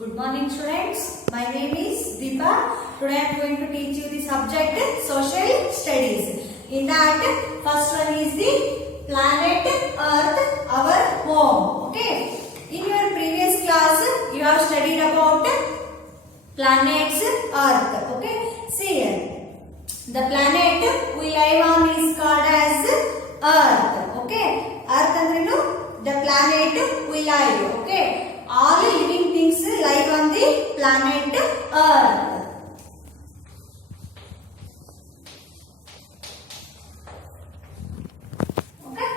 Good morning students. My name is Deepa. Today I am going to teach you the subject social studies. In that first one is the planet Earth, our home. Okay. In your previous class you have studied about planets Earth. Okay. See here. The planet we live on is called as Earth. Okay. Earth andrenu the planet we live. Okay. All living things live on the planet Earth. Okay.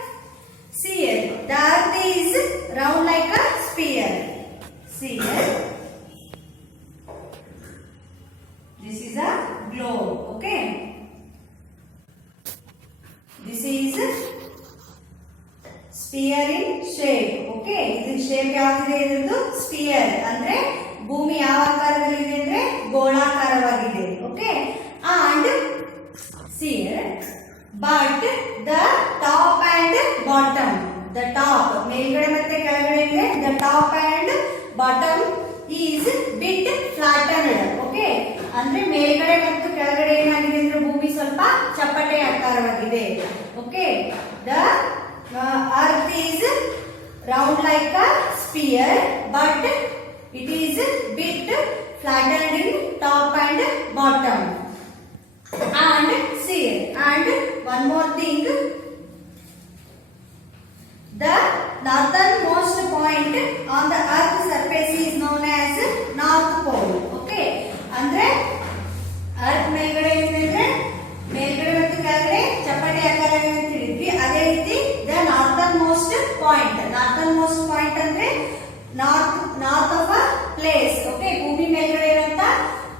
See here, the Earth is round like a sphere. See here, this is a globe. Okay. This is sphere in shape. Okay, this shape ಯಾವುದು ಇರೋದು sphere ಅಂದ್ರೆ ಭೂಮಿ ಯಾವ ಆಕಾರದಲ್ಲಿ ಇದೆ ಅಂದ್ರೆ ಗೋಳಾಕಾರವಾಗಿದೆ. Okay, and see here, but the top and bottom, the top ಮೇಲ್ಗಡೆ ಮತ್ತೆ ಕೆಳಗಡೆ ಇದೆ, the top and bottom is bit flattened. Okay, ಅಂದ್ರೆ ಮೇಲ್ಗಡೆ ಮತ್ತು ಕೆಳಗಡೆ ಏನಾಗಿದೆ ಅಂದ್ರೆ ಭೂಮಿ ಸ್ವಲ್ಪ ಚಪ್ಪಟೆ ಆಕಾರವಾಗಿದೆ. Okay, the Earth is round like a sphere, but it is bit flattened in top and bottom. And see, and one more thing, the northernmost point on the Earth's surface is known as North Pole. Okay, ಅಂದ್ರೆ Earth ಮೇಲ್ಗಡೆ ಇದೆ, ಮೇಲ್ಗಡೆ ಮತ್ತು ಕೆಳಗಡೆ ಚಪ್ಪಟೆ ಆಕಾರ ಅಂತ ಹೇಳಿದ್ವಿ. ಅದೇ ರೀತಿ ದ ನಾರ್ತರ್ಮೋಸ್ಟ್ ಪಾಯಿಂಟ್ ಅಂದ್ರೆ north of a place. Okay, ಭೂಮಿ ಮೇಲ್ಗಡೆ ಇರುವಂತ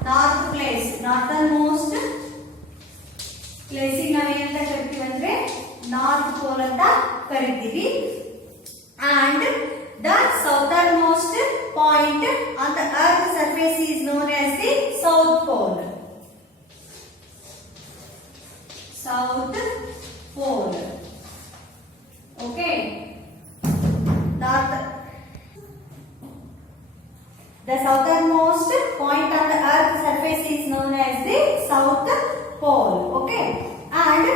ನಾರ್ತ್ ಪ್ಲೇಸ್, ನಾರ್ತರ್ಮೋಸ್ಟ್ ಪ್ಲೇಸಿಗೆ ನಾವು ಏನಂತ ಕರಿತೀವಿ ಅಂದ್ರೆ ನಾರ್ತ್ ಪೋಲ್ ಅಂತ ಕರಿತೀವಿ. And the southernmost point on the earth surface is known as the South Pole. South Pole. Okay. The southernmost point on the Earth's surface is known as the South Pole. Okay. And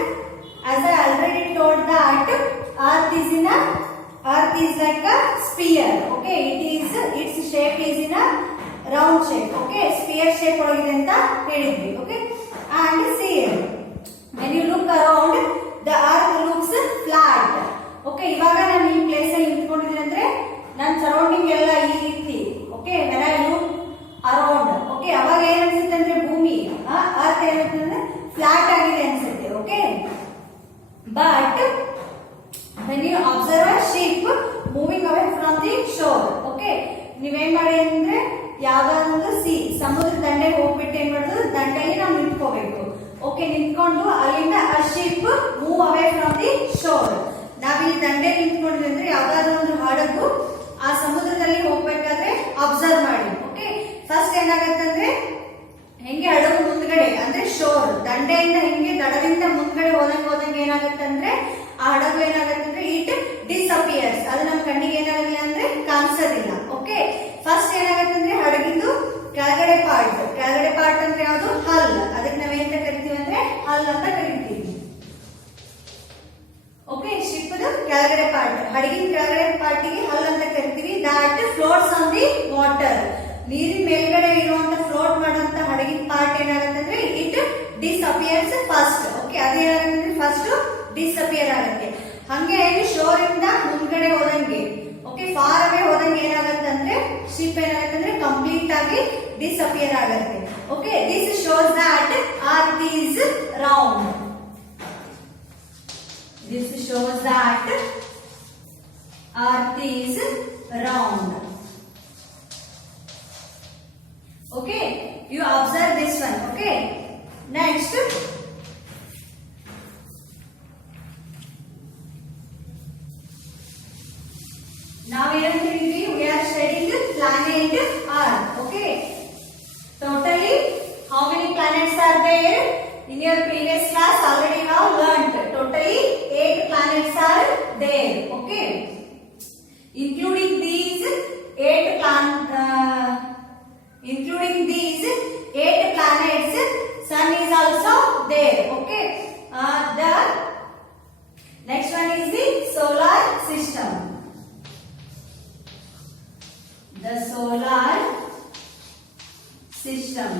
as I already told that Earth is like a sphere. Okay. Its shape is in a round shape. Okay. Sphere shape ಒಳಗಿದೆ ಅಂತ ಹೇಳಿದ್ವಿ. Okay. And see, when you look around, the earth looks flat. Okay, ಇವಾಗ ನಾನು ಈ place ಅಲ್ಲಿ ನಿಂತ್ಕೊಂಡಿದ್ದೀನಿ ಅಂದ್ರೆ ನನ್ನ surrounding ಎಲ್ಲ ಈ ರೀತಿ. Okay, when I look around, okay, ಅವಾಗ ಏನ್ ಅನ್ಸುತ್ತೆ ಅಂದ್ರೆ ಭೂಮಿ ಅರ್ಥ ಏನಾಗುತ್ತೆ ಅಂದ್ರೆ ಫ್ಲಾಟ್ ಆಗಿದೆ ಅನ್ಸುತ್ತೆ. Okay, but when you observe a ship moving away from the shore, okay, ನೀವೇನ್ ಮಾಡಿ ಅಂದ್ರೆ ಯಾವ್ದಾದ್ರು ಸಮುದ್ರ ದಂಡೆಗೆ ಹೋಗ್ಬಿಟ್ಟು ಏನ್ ಮಾಡೋದು, ದಂಡೆಯಲ್ಲಿ ನಾವು ನಿಂತ್ಕೋಬೇಕು. ಓಕೆ, ನಿಂತ್ಕೊಂಡು ಅಲ್ಲಿಂದ ಆ ship move away from the sure. ನಾವಿಲ್ಲಿ ದಂಡೆ ನಿಂತ್ಕೊಂಡಿದ್ವಿ ಅಂದ್ರೆ ಯಾವ್ದಾದ್ರು ಒಂದು ಹಡಗು ಆ ಸಮುದ್ರದಲ್ಲಿ ಹೋಗ್ಬೇಕಾದ್ರೆ ಅಬ್ಸರ್ವ್ ಮಾಡಿ. ಓಕೆ, ಫಸ್ಟ್ ಏನಾಗತ್ತಂದ್ರೆ ಹೆಂಗೆ ಹಡಗು ಮುಂದ್ಗಡೆ ಅಂದ್ರೆ ಶೋರ್ ದಂಡೆಯಿಂದ ಹಿಂಗೆ ದಡದಿಂದ ಮುಂದ್ಗಡೆ ಹೋದಂಗೆ ಏನಾಗತ್ತಂದ್ರೆ ಆ ಹಡಗು ಏನಾಗತ್ತಂದ್ರೆ ಇಟ್ ಡಿಸ್ಅಪಿಯರ್ಸ್. ಅದು ನಮ್ಮ ಕಣ್ಣಿಗೆ ಏನಾಗಲ್ಲ ಅಂದ್ರೆ ಕಾಣಿಸೋದಿಲ್ಲ. ಓಕೆ, ಫಸ್ಟ್ ಏನಾಗತ್ತಂದ್ರೆ ಹಡಗಿಂದು ಕೆಳಗಡೆ ಪಾರ್ಟ್ ಅಂದ್ರೆ ಯಾವುದು ಹಲ್, ಅದಕ್ಕೆ ನಾವೇಂತ ಕರಿತೀವಿ ಅಂದ್ರೆ ಹಲ್ ಅಂತ ಕರಿತೀವಿ. ಓಕೆ, ಶಿಪ್ ಕೆಳಗಡೆ ಪಾರ್ಟ್, ಹಡಗಿನ ಕೆಳಗಡೆ ಪಾರ್ಟಿಗೆ ಹಲ್ ಅಂತ ಕರಿತೀವಿ. ದಾಟ್ ಫ್ಲೋಟ್ಸ್ ಆನ್ ದಿ ವಾಟರ್, ನೀರಿನ ಮೇಲ್ಗಡೆ ಇರುವಂತ ಫ್ಲೋಟ್ ಮಾಡುವಂತ ಹಡಗಿನ ಪಾರ್ಟ್ ಏನಾಗುತ್ತೆ ಇಟ್ ಡಿಸ್ಅಪಿಯರ್ಸ್ ಫಸ್ಟ್. ಓಕೆ, ಅದೇನಾಗುತ್ತೆ ಫಸ್ಟ್ ಡಿಸ್ಅಪಿಯರ್ ಆಗುತ್ತೆ. ಹಂಗೆ ಶೋರ್ ಇಂದ ಮುಂದ್ಗಡೆ ಹೋದಂಗೆ, ಓಕೆ, ಫಾರ್ ಅವೇ ಹೋದಂಗೆ ಏನಾಗುತ್ತೆ ಅಂದ್ರೆ ಶಿಪ್ ಏನಾಗುತ್ತೆ ಅಂದ್ರೆ ಕಂಪ್ಲೀಟ್ ಆಗಿ ಡಿಸ್ಅಪಿಯರ್ ಆಗುತ್ತೆ. Okay, this shows that earth is round. This shows that Earth is round. Okay, you observe this one. Okay, next, now we are studying planet Earth. Okay, totally how many planets are there? In your previous class already you have learnt totally 8 planets are there. Okay, including these 8 The solar system.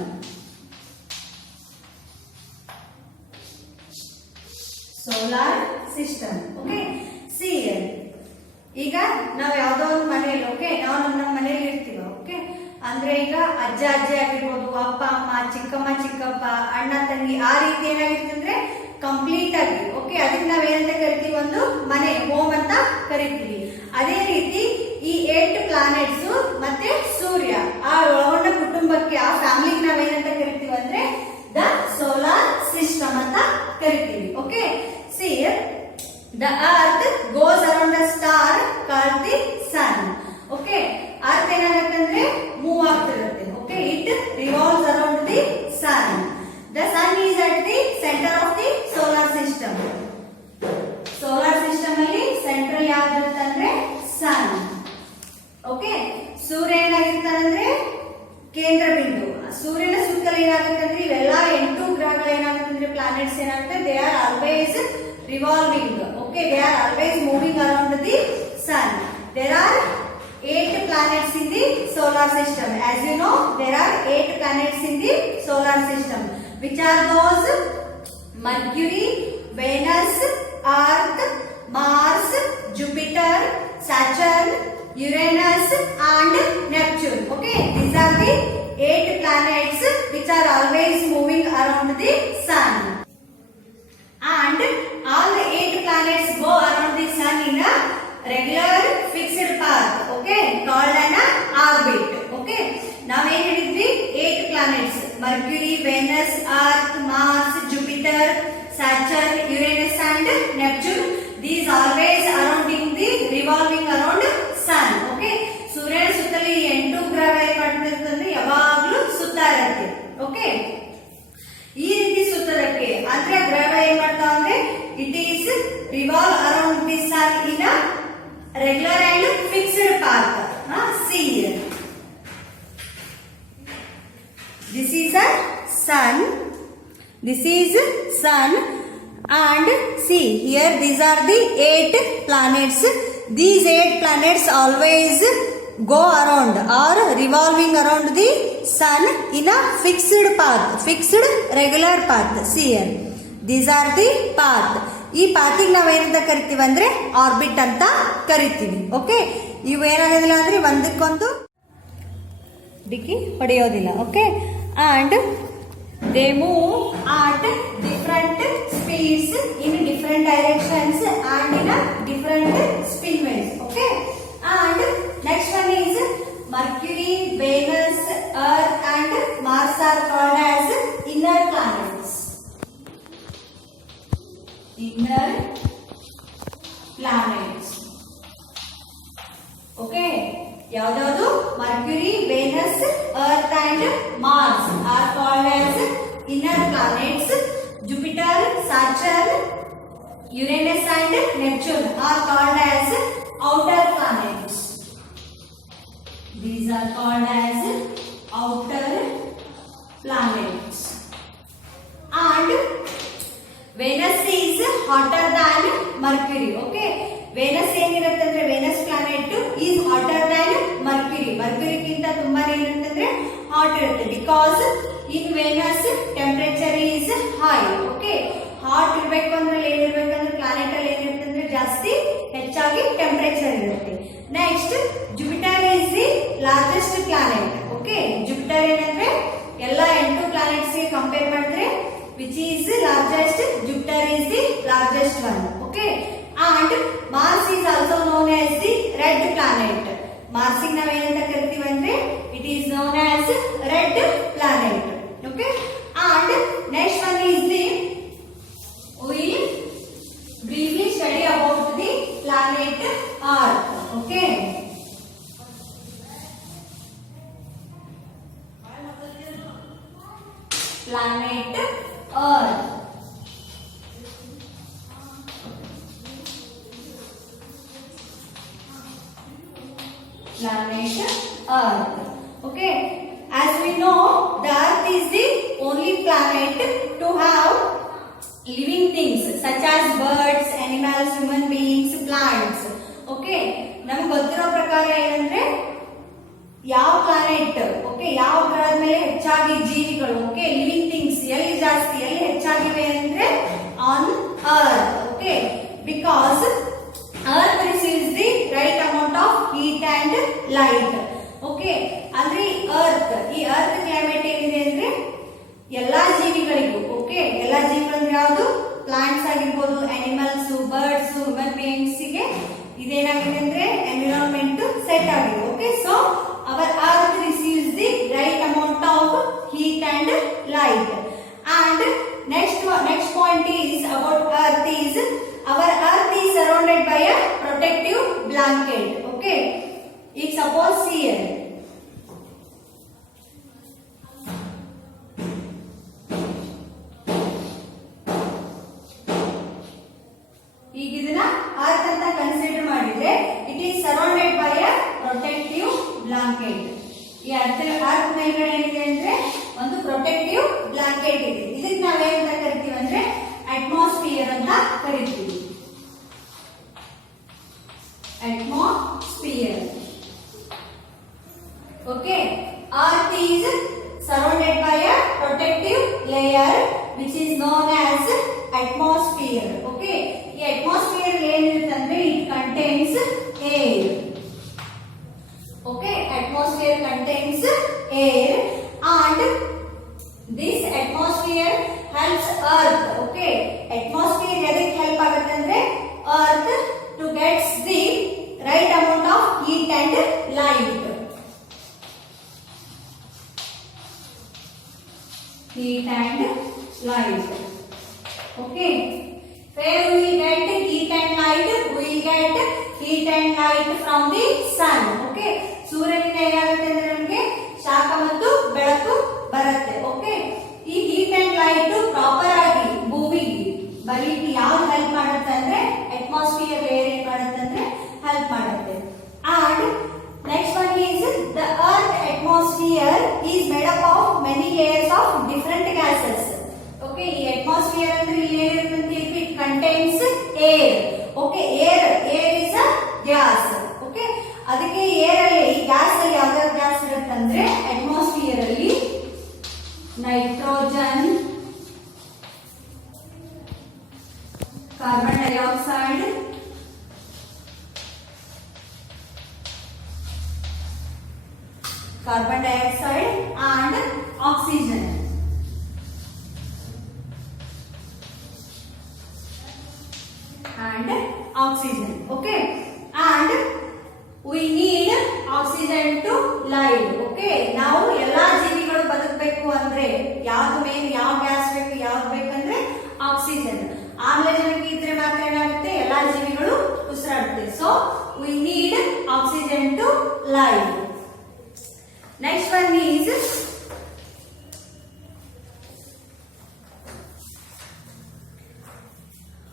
Solar system. Okay. See here. ಈಗ ನಾವು ಯಾವ್ದೋ ಒಂದು ಮನೆಯಲ್ಲಿ okay ನಾವು ನಮ್ಮ ಮನೆಯಲ್ಲಿ ಇರ್ತೀವಿ okay ಅಂದ್ರೆ ಈಗ ಅಜ್ಜ ಅಜ್ಜಿ ಆಗಿರ್ಬೋದು ಅಪ್ಪ ಅಮ್ಮ ಚಿಕ್ಕಮ್ಮ ಚಿಕ್ಕಪ್ಪ ಅಣ್ಣ ತಂಗಿ ಆ ರೀತಿ ಏನಾಗಿರ್ತಂದ್ರೆ ಕಂಪ್ಲೀಟ್ ಆಗಿ ಓಕೆ ಅದಕ್ಕೆ ನಾವ್ ಏನಂತ ಕರಿತೀವಿ ಒಂದು ಮನೆ ಹೋಮ್ ಅಂತ ಕರಿತೀವಿ. ಅದೇ ರೀತಿ ಈ 8 ಪ್ಲಾನೆಟ್ಸ್ ಮತ್ತೆ ಸೂರ್ಯ ಆ ಒಳಗೊಂಡ ಕುಟುಂಬಕ್ಕೆ ಆ ಫ್ಯಾಮಿಲಿಗೆ ನಾವೇನಂತ ಕರಿತೀವಿ ಅಂದ್ರೆ ದ ಸೋಲಾರ್ ಸಿಸ್ಟಮ್ ಅಂತ ಕರಿತೀವಿ. Okay C the earth goes around a star called the sun. Okay, earth ಏನಾಗುತ್ತಂದ್ರೆ ಮೂವ್ ಆಗ್ತಿರುತ್ತೆ. Okay, it revolves around the sun. The sun is at the center of the solar system. Solar system ಅಲ್ಲಿ central ಯಾವ್ದಿರುತ್ತೆ ಅಂದ್ರೆ sun. Okay, ಸೂರ್ಯ ಏನಾಗಿರ್ತಾನಂದ್ರೆ ಕೇಂದ್ರ ಬಿಂದು. ಸೂರ್ಯನ ಸುತ್ತಲೂ ಏನಾಗುತ್ತಂದ್ರೆ ಇವೆಲ್ಲ 8 ಗ್ರಹಗಳು ಏನಾಗುತ್ತಂದ್ರೆ ಪ್ಲಾನೆಟ್ಸ್ ಏನಾಗುತ್ತೆ they are always revolving. Okay, they are always moving around the sun. There are 8 planets in the solar system. As you know, there are 8 planets in the solar system. Which are those? Mercury, Venus, Earth, Mars, Jupiter, Saturn, Uranus and Neptune. Okay, these are the 8 planets which are always moving around the sun. And all the 8 planets go around the sun in a regular fixed path, okay, called an orbit. Okay, now we have 8 planets: Mercury, Venus, Earth, Mars, Jupiter, Saturn, Uranus and Neptune. These always revolving around sun. Okay, ಸೂರ್ಯನ ಸುತ್ತಲೂ 8 ಗ್ರಹಗಳು ಮಾಡ್ತಿರ್ತಂದ್ರೆ ಯಾವಾಗಲೂ ಸುತ್ತಾ ಇರುತ್ತೆ. Okay, ಈ ರೀತಿ ಸುತ್ತದಕ್ಕೆ ಅಂದ್ರೆ ಗ್ರಹಗಳು ಏನ್ ಮಾಡ್ತಾವ ಅಂದ್ರೆ it is revolve around the sun in a regular and fixed path. See this is a sun, this is sun and see here these are the 8 planets. These 8 planets always go around or revolving around the sun in a fixed path, fixed regular path. See here these are the path. ಈ ಪಾತಿಗೆ ನಾವು ಏನಂತ ಕರಿತೀವಿ ಅಂದ್ರೆ orbit ಅಂತ ಕರಿತೀವಿ. Okay, ಇವು ಏನಾಗೋದಿಲ್ಲ ಅಂದ್ರೆ ಒಂದಕ್ಕೊಂದು ಡಿಕ್ಕಿ ಹೊಡೆಯೋದಿಲ್ಲ. Okay, and they move at different speeds in different directions and in a different spinways. Okay, and next one is Mercury, Venus, Earth and Mars are called as inner planets. Inner planets. Okay, ಯಾವ್ದಾವುದು Mercury, Venus, Earth and Mars are called as inner planets. Jupiter, Saturn, Uranus and Neptune are called as outer planets. These are called as outer planets. And Venus is hotter than Mercury. Okay, Venus ಏನಿರುತ್ತಂದ್ರೆ Venus planet is hotter than Mercury. Mercury ಗಿಂತ ತುಂಬಾ ಏನಿರುತ್ತಂದ್ರೆ hot ಇರುತ್ತೆ because in Venus temperature is high. Okay, hot ಇರಬೇಕು ಅಂದ್ರೆ ಏನಿರಬೇಕಂದ್ರೆ planet ಅಲ್ಲಿ ಏನಿರುತ್ತಂದ್ರೆ ಜಾಸ್ತಿ ಹೆಚ್ಚಾಗಿ temperature ಇರುತ್ತೆ. Next Jupiter is the largest planet. Okay, Jupiter ಏನಂದ್ರೆ ಎಲ್ಲ 8 planets ಗೆ ಕಂಪೇರ್ ಮಾಡಿದ್ರೆ which is largest? Jupiter is the largest one. Okay, and Mars is also known as the red planet. Mars ಗೆ ನಾವು ಏನಂತ ಕರಿತೀವಿ ಅಂದ್ರೆ it is known as red planet. Okay, and next one is the we briefly study about the planet Earth. Okay, planet Earth. Planet Earth. Okay, as we know, the Earth is the only planet to have living things such as birds, animals, human beings, plants. Okay, ನಮಗೆ ಗೊತ್ತಿರೋ ಪ್ರಕಾರ ಏನಂದ್ರೆ ಯಾವ planet okay ಯಾವ ಗ್ರಹದ ಮೇಲೆ ಹೆಚ್ಚಾಗಿ ಜೀವಿಗಳು ಓಕೆ ಲಿವಿಂಗ್ ಥಿಂಗ್ಸ್ ಎಲ್ಲಿ ಜಾಸ್ತಿ ಎಲ್ಲಿ ಹೆಚ್ಚಾಗಿವೆ ಅಂದ್ರೆ on earth okay because earth receives the right amount of heat and light okay ಅಂದ್ರೆ ಈ ಅರ್ತ್ ಕ್ಲೈಮೇಟ್ ಏನಿದೆ ಅಂದ್ರೆ ಎಲ್ಲಾ ಜೀವಿಗಳಿಗೂ ಓಕೆ ಎಲ್ಲಾ ಜೀವಿಗಳು ಯಾವುದು ಪ್ಲಾಂಟ್ಸ್ ಆಗಿರ್ಬೋದು ಅನಿಮಲ್ಸ್ ಬರ್ಡ್ಸ್ ಹ್ಯೂಮನ್ ಬೀಯಿಂಗ್ಸ್ ಗೆ ಇದೇನಾಗಿದೆ ಅಂದ್ರೆ ಎನ್ವಿರಾನ್ಮೆಂಟ್ ಸೆಟ್ ಆಗಿದೆ okay so our earth receives the right amount of heat and light and next point is about earth is our earth is surrounded by a protective blanket okay if suppose here ಈಗ ಇದನ್ನ earth ಅಂತ consider ಮಾಡಿದ್ರೆ it is surrounded by a protective blanket ಈ earth ಮೇಲ್ಗಡೆ ಏನಿದೆ ಅಂದ್ರೆ ಒಂದು protective blanket ಇದೆ ಇದಕ್ಕೆ ನಾವೇನಂತ ಕರಿತೀವಿ ಅಂದ್ರೆ ಅಟ್ಮಾಸ್ಫಿಯರ್ ಅಂತ ಕರಿತೀವಿ atmosphere okay earth is surrounded by a protective layer which is known as atmosphere okay ಈ atmosphere ಏನಿರುತ್ತೆ ಅಂದ್ರೆ it contains air okay atmosphere contains air and this atmosphere helps earth okay atmosphere ಎದಕ್ಕೆ help ಆಗುತ್ತೆ ಅಂದ್ರೆ earth to gets the right amount of heat and light heat and light okay where we will get heat and light we will get heat and light from the sun okay ಸೂರ್ಯನಿಂದ ಏನಾಗುತ್ತೆ ಅಂದ್ರೆ ನಮಗೆ ಶಾಖ ಮತ್ತು ಬೆಳಕು ಬರುತ್ತೆ okay ಈ heat and light proper ಆಗಿ ಭೂಮಿಗೆ ಬರಲಿಕ್ಕೆ ಯಾವ್ದು ಹೆಲ್ಪ್ ಮಾಡುತ್ತೆ ಅಂದ್ರೆ ಅಟ್ಮಾಸ್ಫಿಯರ್ ಲೇಯರ್ ಏನ್ ಮಾಡುತ್ತೆ ಅಂದ್ರೆ ಹೆಲ್ಪ್ ಮಾಡುತ್ತೆ and next one is the earth atmosphere is made up of many layers of different gases okay ಈ atmosphere ಅಂದ್ರೆ ಇಲ್ಲಿ ಏನಿರುತ್ತೆ ಅಂತ ಹೇಳಿದ್ರೆ it contains air okay air is a gas okay ಅದಕ್ಕೆ ಏರ್ ಅಲ್ಲಿ ಗ್ಯಾಸ್ ಅಲ್ಲಿ ಯಾವ ಗ್ಯಾಸ್ ಇರುತ್ತೆ ಅಂದ್ರೆ ಅಟ್ಮಾಸ್ಫಿಯರ್ ಅಲ್ಲಿ nitrogen carbon dioxide and oxygen okay and we need oxygen to live okay ನಾವು ಎಲ್ಲಾ ಜೀವಿಗಳು ಬದುಕಬೇಕು ಅಂದ್ರೆ ಯಾವ್ದು ಮೇನ್ ಯಾವ ಗ್ಯಾಸ್ ಬೇಕು ಯಾವ್ದು ಬೇಕಂದ್ರೆ ಆಕ್ಸಿಜನ್ ಆಮ್ಲಜನಕ ಇದ್ರೆ ಮಾತ್ರ ಏನಾಗುತ್ತೆ ಎಲ್ಲಾ ಜೀವಿಗಳು ಉಸಿರಾಡುತ್ತೆ so we need oxygen to live next one is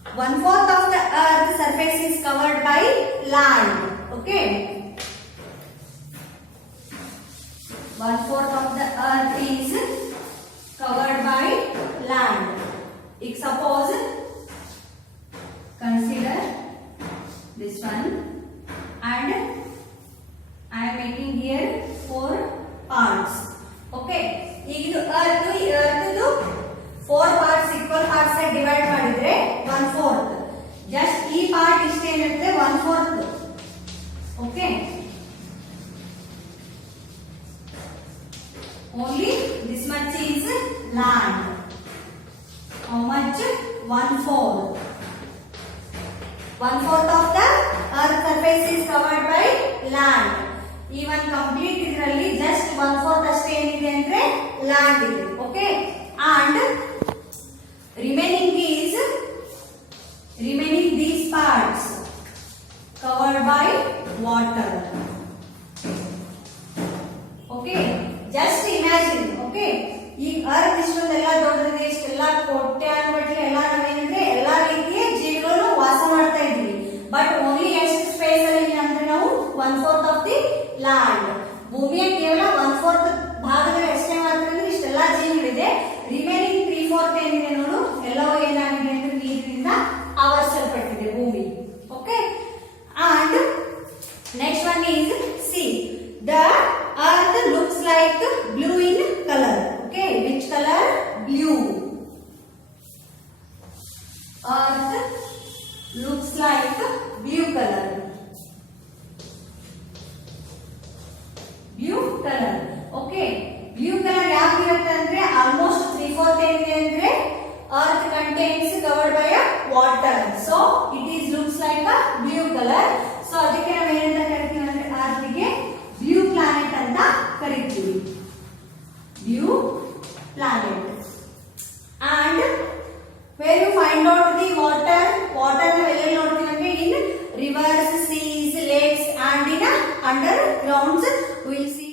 1/4 of the earth surface is covered by land okay 1/4 of the earth is covered by land if suppose consider this one and I am making here 4 parts okay ಈಗ ಇದು earth ಇದು 4 parts equal parts ಆಗಿ divide ಮಾಡಿದ್ರೆ 1/4 just ಈ part ಇಷ್ಟೇ ಇರುತ್ತೆ 1/4 okay only this much is land how much 1/4 of the earth surface is covered by land even complete ಇದರಲ್ಲಿ just 1/4 ಅಷ್ಟೇ ಏನಿದೆ ಅಂದ್ರೆ land ಇದೆ okay and remaining these parts covered by water okay just imagine okay ಈ earth ಇಷ್ಟೊಂದೆಲ್ಲ ದೊಡ್ಡದಿದೆ ಇಷ್ಟೆಲ್ಲ ಕೋಟ್ಯಾನುಗಟ್ಟಲೆ ಎಲ್ಲ ನಾವೇನಂದ್ರೆ ಎಲ್ಲಾ ರೀತಿಯ ಜೀವಿಗಳು ವಾಸ ಮಾಡ್ತಾ ಇದ್ವಿ ಬಟ್ ಓನ್ಲಿ ಎಷ್ಟು ಸ್ಪೇಸ್ ಅಲ್ಲಿ ಅಂದ್ರೆ ನಾವು 1/4 ಆಫ್ ದಿ ಲ್ಯಾಂಡ್ ಭೂಮಿಯ ಕೇವಲ 1/4 ಭಾಗದಲ್ಲಿ ಅಷ್ಟೇ ಮಾತ್ರ ಅಂದ್ರೆ ಇಷ್ಟೆಲ್ಲ ಜೀವಿಗಳಿದೆ ರಿಮೈನಿಂಗ್ 3/4 ಏನಿದೆ ನೋಡು ಎಲ್ಲವೂ ಏನಾಗಿದೆ ಅಂದ್ರೆ ನೀರಿನಿಂದ ಆವರಿಸಲ್ಪಟ್ಟಿದೆ ಭೂಮಿ okay and next one is see the like blue in color. Okay, which color? Blue. Earth looks like blue color. Blue color. Okay, blue color ಯಾಕಿರುತ್ತೆ ಅಂದ್ರೆ almost 3/4 ಏನಿದೆ ಅಂದ್ರೆ earth contains covered by a water, so it is looks like a blue color. So ಅದಕ್ಕೆ ನಾವು ಏನಂತ ಕರಿತೀವಿ ಅಂದ್ರೆ earth ಗೆ blue planet ಅಂತ ಕರಿತೀವಿ. Blue planet. And where you find out the water ನ ಎಲ್ಲಿ ನೋಡ್ತೀವಿ ಅಂದ್ರೆ in rivers, seas, lakes and in undergrounds we will see.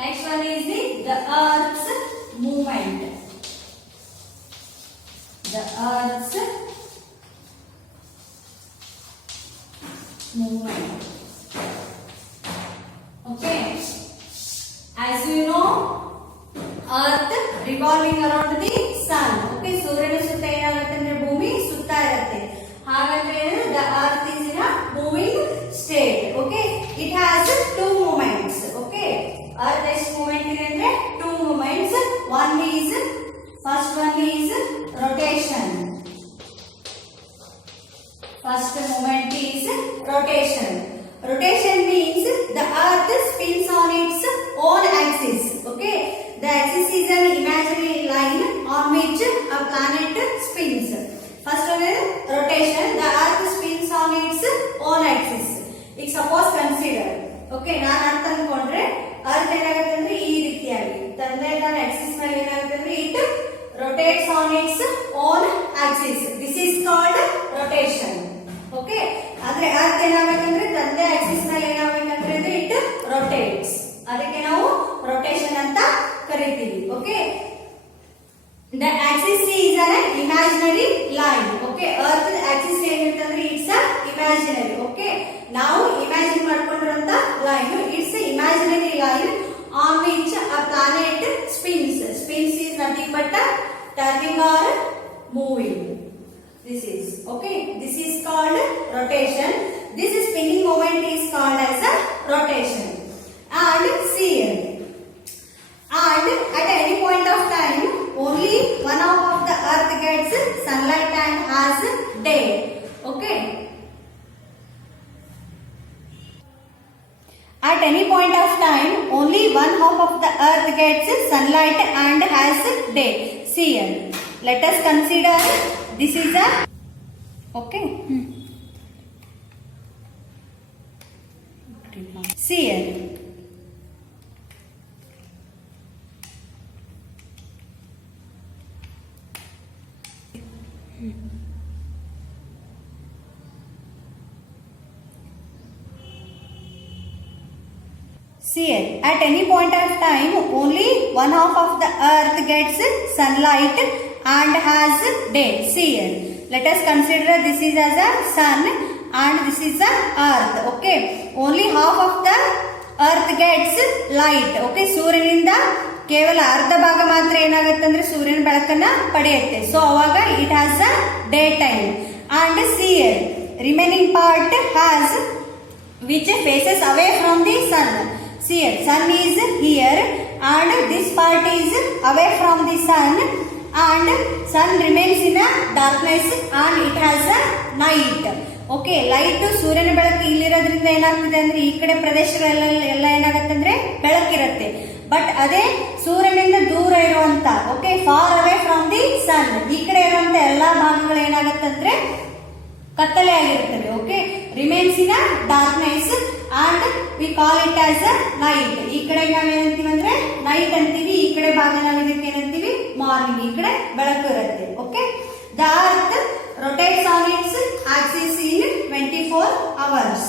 Next one is the earth's movement. The earth's movement. Okay, as you know, earth revolving around the sun. Okay, ಸೂರ್ಯನ ಸುತ್ತ ಏನಾಗುತ್ತೆ ಅಂದ್ರೆ ಭೂಮಿ ಸುತ್ತಾ ಇರುತ್ತೆ. ಹಾಗಾದ್ರೆ the earth is in a moving state. Okay, it has two movements. Okay, earth is movement ಇದೆ ಅಂದ್ರೆ two movements. First one is rotation. First movement is rotation. Rotation means the earth spins on its own axis. Okay, the axis is an imaginary line on which a planet spins. First one is rotation. The earth spins on its own axis. ಈಗ suppose consider. Okay, ನಾನು ಅಂತ ಅನ್ಕೊಂಡ್ರೆ earth ಏನಾಗುತ್ತೆ ಅಂದ್ರೆ ಈ ರೀತಿಯಾಗಿ ತಂದೆ ನಾನು axis ಮೇಲೆ ಏನಾಗುತ್ತೆ ಅಂದ್ರೆ it rotates on its own axis. This is called rotation. Okay, ಅಂದ್ರೆ earth ಏನಾಗಬೇಕಂದ್ರೆ ತಂದೆ axis ಮೇಲೆ ಏನಾಗಬೇಕಂದ್ರೆ it rotates. ಅದಕ್ಕೆ ನಾವು rotation ಅಂತ ಕರೀತೀವಿ. Okay, the axis is an imaginary line. Okay, earth axis ಏನಿರ್ತಂದ್ರೆ it's a imaginary. Okay, ನಾವು imagine ಮಾಡ್ಕೊಂಡಿರೋಂತ line, it's a imaginary line on which a planet spins. Spins is nothing but turning or moving. This is okay. This is called rotation. This spinning moment is called as a rotation. And see here. And at any point of time, only one half of the earth gets sunlight and has day. Okay. At any point of time, only one half of the earth gets sunlight and has day. See here. Let us consider this is a okay. See here. See here, at any point of time, only one half of the earth gets sunlight and has day. See here, let us consider this is as a sun and this is a earth. Okay, only half of the earth gets light. Okay, ಸೂರ್ಯನಿಂದ ಕೇವಲ ಅರ್ಧ ಭಾಗ ಮಾತ್ರ ಏನಾಗುತ್ತೆ ಅಂದ್ರೆ ಸೂರ್ಯನ ಬೆಳಕನ್ನ ಪಡೆಯುತ್ತೆ. So ಅವಾಗ it has a daytime. And see here, remaining part has which faces away from the sun. See here, sun is here and this part is away from the sun and sun remains in a darkness and it has a night. Okay, light ಸೂರ್ಯನ ಬೆಳಕು ಇಲ್ಲಿರೋದ್ರಿಂದ ಏನಾಗ್ತದೆ ಅಂದ್ರೆ ಈ ಕಡೆ ಪ್ರದೇಶಗಳೆಲ್ಲ ಏನಾಗುತ್ತೆ ಅಂದ್ರೆ ಬೆಳಕಿರುತ್ತೆ. But ಅದೇ ಸೂರ್ಯನಿಂದ ದೂರ ಇರುವಂತ okay far away from the sun ಈ ಕಡೆ ಇರುವಂತ ಎಲ್ಲಾ ಭಾಗಗಳು ಏನಾಗುತ್ತೆ ಅಂದ್ರೆ ಕತ್ತಲೆ ಆಗಿರುತ್ತವೆ. Okay, remains in darkness and we call it as a night. ಈ ಕಡೆ ನಾವೇನಂತೀವಿ ಅಂದ್ರೆ ನೈಟ್ ಅಂತೀವಿ, ಈ ಕಡೆ ಭಾಗ ನಾವು ಇದಕ್ಕೆ ಏನಂತೀವಿ ಮಾರ್ನಿಂಗ್. ಈ ಕಡೆ ಬೆಳಕು ಇರುತ್ತೆ. Okay, the earth rotates on its axis in 24 hours.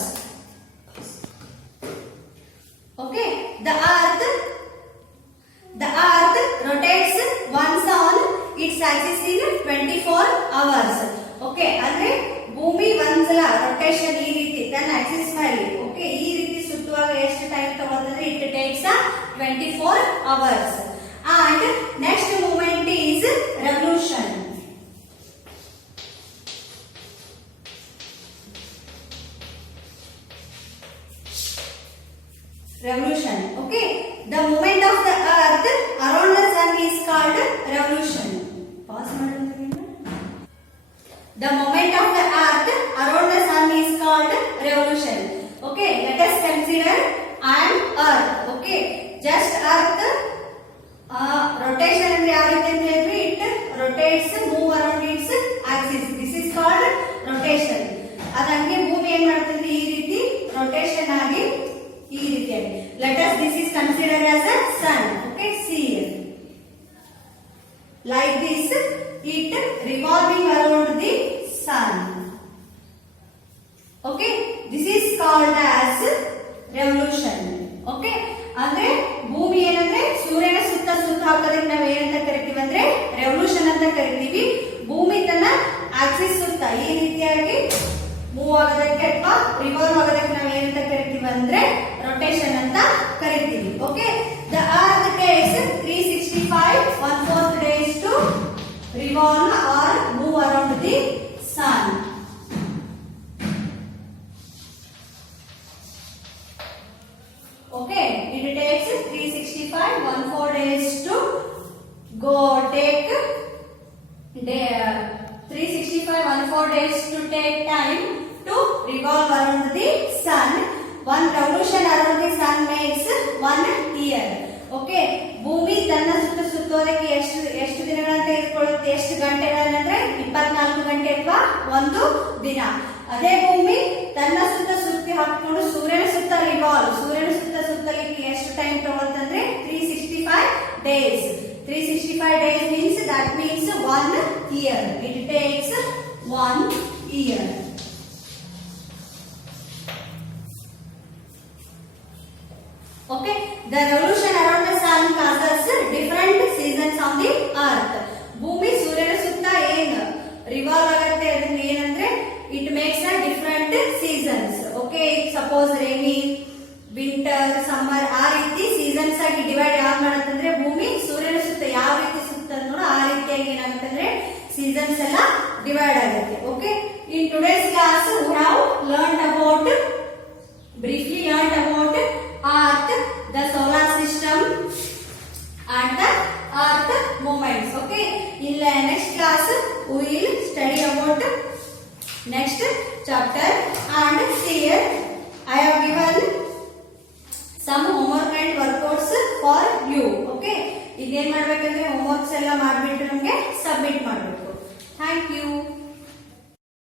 Okay, the earth rotates once on its axis in 24 hours. Okay, ಅಂದ್ರೆ ಭೂಮಿ ಒಂದ್ಸಲ ರೊಟೇಷನ್ ಈ ರೀತಿ ತನ್ನ ಆಕ್ಸಿಸ್ ಮೇಲೆ ಓಕೆ ಈ ರೀತಿ ಸುತ್ತುವಾಗ ಎಷ್ಟು ಟೈಮ್ ತಗೊಳ್ತದೆ? It takes 24 hours. And next movement is revolution. revolution. Okay, the movement of the earth around the sun is called revolution. Pause madam. The movement of the earth around the sun is called revolution. Okay, let us consider an earth. Okay, just earth rotation ಅಂದ್ರೆ ಯಾವ ರೀತಿ ಅಂತ ಹೇಳಿದ್ರೆ it rotates, move around its axis. This is called rotation. ಅದಂಗೆ ಭೂಮಿ ಏನ್ ಮಾಡ್ತದೆ ಈ ರೀತಿ rotation ಆಗಿ ಈ ರೀತಿಯಾಗಿ. Let us this is considered as a sun. Okay, see here. Like this, it revolving around the sun. Okay, this is called as revolution. Okay, ಅಂದ್ರೆ ಭೂಮಿ ಏನಂದ್ರೆ ಸೂರ್ಯನ ಸುತ್ತ ಸುತ್ತ ಹಾಕೋದಕ್ಕೆ ನಾವು ಏನಂತ ಕರಿತೀವಿ ಅಂದ್ರೆ ರೆವಲ್ಯೂಷನ್ ಅಂತ ಕರಿತೀವಿ. ಭೂಮಿ ತನ್ನ ಆಕ್ಸಿಸ್ ಸುತ್ತ ಈ ರೀತಿಯಾಗಿ ಮೂವ್ ಆಗೋದಕ್ಕೆ ಅಥವಾ ರಿವಾಲ್ವ್ ಆಗೋದಕ್ಕೆ ನಾವು ಏನಂತ ಕರಿತೀವಿ ಅಂದ್ರೆ ರೊಟೇಷನ್ ಅಂತ ಕರಿತೀವಿ. Okay, the earth takes 365 1/4 days to revolve or move around the sun. Okay, it takes 365 1/4 days to go take 365 1/4 days to take time to revolve around the sun. One revolution around the sun makes 1 year. Okay, ಭೂಮಿ ತನ್ನ ಸುತ್ತ ಸುತ್ತೋದಕ್ಕೆ ಎಷ್ಟು ದಿನಗಳನ್ನು ತೆಗೆದುಕೊಳ್ಳುತ್ತೆ, ಎಷ್ಟು ಗಂಟೆಗಳಂದ್ರೆ 24 ಗಂಟೆ ಅಥವಾ 1 ದಿನ. ಅದೇ ಭೂಮಿ ತನ್ನ ಸುತ್ತ ಸುತ್ತಿ ಹಾಕಿಕೊಂಡು ಸೂರ್ಯನ ಸುತ್ತ ಸೂರ್ಯನ ಸುತ್ತ ಸುತ್ತಲಿಕ್ಕೆ ಎಷ್ಟು time ತಗೊಳ್ತಂದ್ರೆ 365 days. 365 days means that means 1 year. It takes 1 year. Okay, the revolution around the sun causes different seasons on the earth. ಭೂಮಿ ಸೂರ್ಯನ ಸುತ್ತ ಏನು ರಿವಾಲ್ವ್ ಆಗುತ್ತೆ ಅದನ್ನ ಏನಂದ್ರೆ it makes a different seasons. Okay, suppose rainy, winter, summer ಆ ರೀತಿ seasons ಆಗಿ ಡಿವೈಡ್ ಯಾವಾಗ ಮಾಡುತ್ತಂದ್ರೆ ಭೂಮಿ ಸೂರ್ಯನ ಸುತ್ತ ಯಾವ ರೀತಿ ಸುತ್ತ ನೋಡು ಆ ರೀತಿಯಾಗಿ ಏನಾಗುತ್ತಂದ್ರೆ ಸೀಸನ್ಸ್ ಎಲ್ಲ ಡಿವೈಡ್ ಆಗುತ್ತೆ. Okay, in today's class we have learned about briefly learned about earth, the solar system and the earth movements. Okay, in the next class we will study about next chapter. And here I have given some homework and workouts for you. Okay, ಈಗ ಏನ್ ಮಾಡ್ಬೇಕಂದ್ರೆ homeworks ಎಲ್ಲ ಮಾಡ್ಬಿಟ್ಟು ನಮಗೆ submit ಮಾಡಬೇಕು.